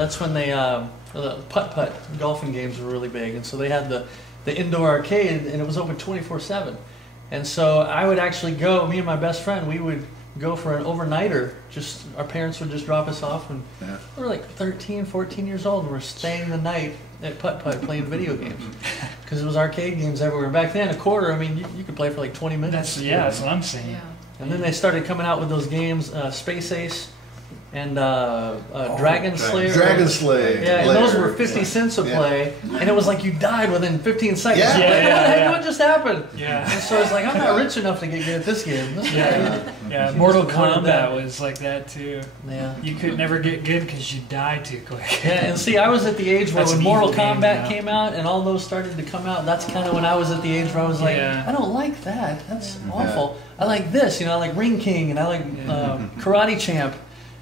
that's when they putt-putt golfing games were really big, and so they had the indoor arcade, and it was open 24/7. And so I would actually go. Me and my best friend, we would go for an overnighter. Just our parents would just drop us off, and we were like 13, 14 years old, and we're staying the night at putt-putt playing video games because it was arcade games everywhere. Back then, a quarter, I mean, you could play for like 20 minutes. That's what I'm saying. Yeah. And then they started coming out with those games, Space Ace and Dragon Slayer. Dragon Slayer. Yeah, and those were 50 cents a play, and it was like you died within 15 seconds. Yeah. What just happened? Yeah. And so I was like, I'm not rich enough to get good at this game. Yeah, Mortal Kombat was like that too. Yeah. You could never get good because you die too quick. Yeah, and see, I was at the age where That's when an Mortal evil game Kombat now. came out and all those started to come out, that's kind of when I was at the age where I was like, I don't like that. That's awful. I like this, I like Ring King and I like Karate Champ.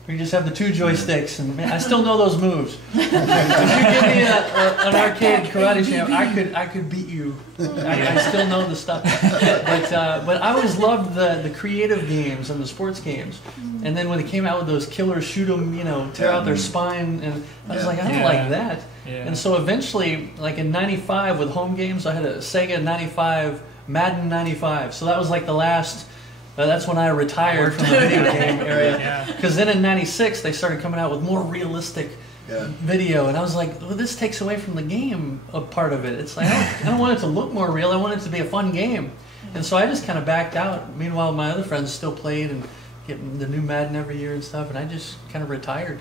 We just have the 2 joysticks, and man, I still know those moves. If you give me an arcade Karate Champ, I could beat you. I still know the stuff. But I always loved the creative games and the sports games. And then when they came out with those killer shoot 'em, tear out their spine, and I was like, I don't like that. Yeah. And so eventually, like in '95 with home games, I had a Sega '95, Madden '95. So that was like the last. That's when I retired from the video game area. Because then in '96 they started coming out with more realistic video, and I was like, well, this takes away from the game a part of it. It's like I don't want it to look more real. I want it to be a fun game, and so I just kind of backed out. Meanwhile, my other friends still played and getting the new Madden every year and stuff, and I just kind of retired.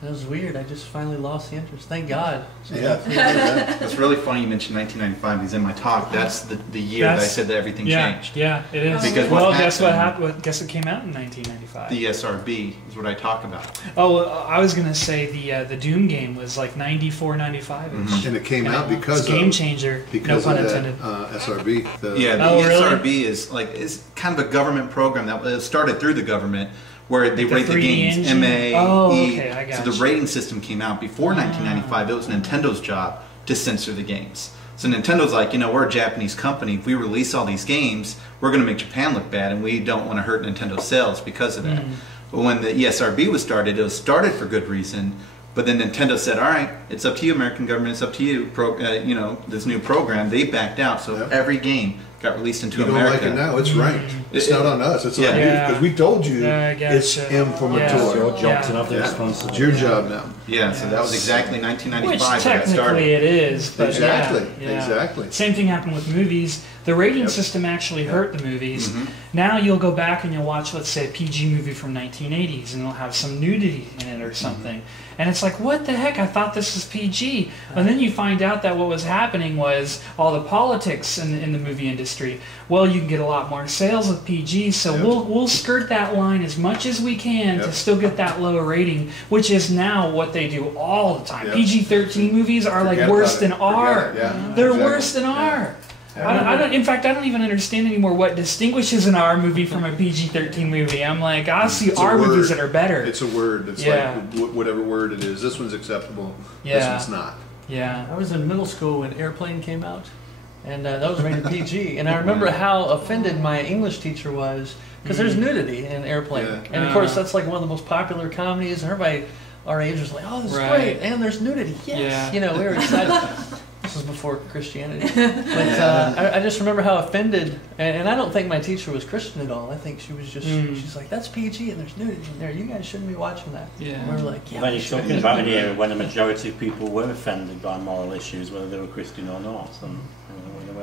It was weird. I just finally lost the interest. Thank God. So It's really funny you mentioned 1995 because in my talk, that's the year that I said that everything changed. Yeah, it is. Because guess what happened? Guess it came out in 1995. The SRB is what I talk about. Oh, I was gonna say the Doom game was like 94, 95. And it came out because it's game changer. Because no pun of intended. that SRB. The SRB is kind of a government program that started through the government. Where they rate the games, engine? MA, E. Okay, I got so the rating system came out before 1995. It was Nintendo's job to censor the games. So Nintendo's like, we're a Japanese company. If we release all these games, we're going to make Japan look bad, and we don't want to hurt Nintendo's sales because of that. But when the ESRB was started, it was started for good reason. But then Nintendo said, all right, it's up to you, American government, it's up to you, this new program. They backed out, so every game got released into America. You don't like it now, it's ranked. It's not on us, it's on you, because we told you it's inflammatory. It's your job to have the responsibility. It's your job now. Yeah, so that was exactly 1995 Which when that started. technically it is. But Exactly. Same thing happened with movies. The rating system actually hurt the movies. Now you'll go back and you'll watch, let's say, a PG movie from 1980s, and it'll have some nudity in it or something. And it's like, what the heck? I thought this was PG. And then you find out that what was happening was all the politics in the movie industry. Well, you can get a lot more sales with PG, so we'll skirt that line as much as we can to still get that low rating, which is now what they do all the time. PG-13 movies are like worse than R. They're worse than R. In fact, I don't even understand anymore what distinguishes an R movie from a PG-13 movie. I'm like, I see R movies that are better. It's a word. It's like whatever word it is. This one's acceptable. This one's not. I was in middle school when Airplane came out, and that was rated PG. And I remember how offended my English teacher was because there's nudity in Airplane, and of course that's like one of the most popular comedies. And everybody our age was like, "Oh, this is great!" And there's nudity. Yes, we were excited. This was before Christianity, but I just remember how offended, and I don't think my teacher was Christian at all. I think she was just, she's like, that's PG and there's nudity in there. You guys shouldn't be watching that. And we were like, when you're talking about an era when a majority of people were offended by moral issues, whether they were Christian or not, and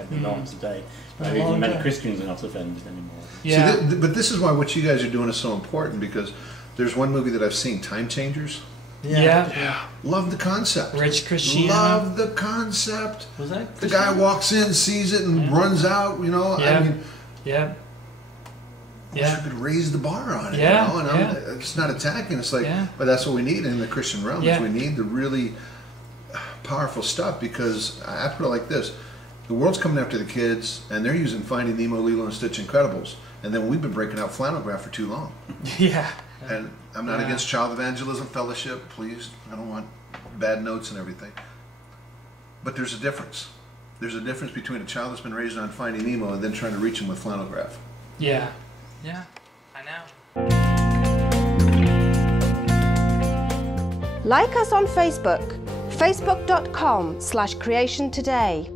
the norm today, many Christians are not offended anymore. See, but this is why what you guys are doing is so important, because there's one movie that I've seen, Time Changers. Love the concept. Rich Christian. Love the concept. Was that the guy walks in, sees it, and runs out. I mean, you could raise the bar on it. And it's not attacking. It's like, but that's what we need in the Christian realm. We need the really powerful stuff, because I put it like this: the world's coming after the kids, and they're using Finding Nemo, Lilo and Stitch, Incredibles, and then we've been breaking out flannel graph for too long. And I'm not against Child Evangelism Fellowship, please. I don't want bad notes and everything. But there's a difference. There's a difference between a child that's been raised on Finding Nemo and then trying to reach him with flannel graph. Yeah, I know. Like us on Facebook, facebook.com/creationtoday.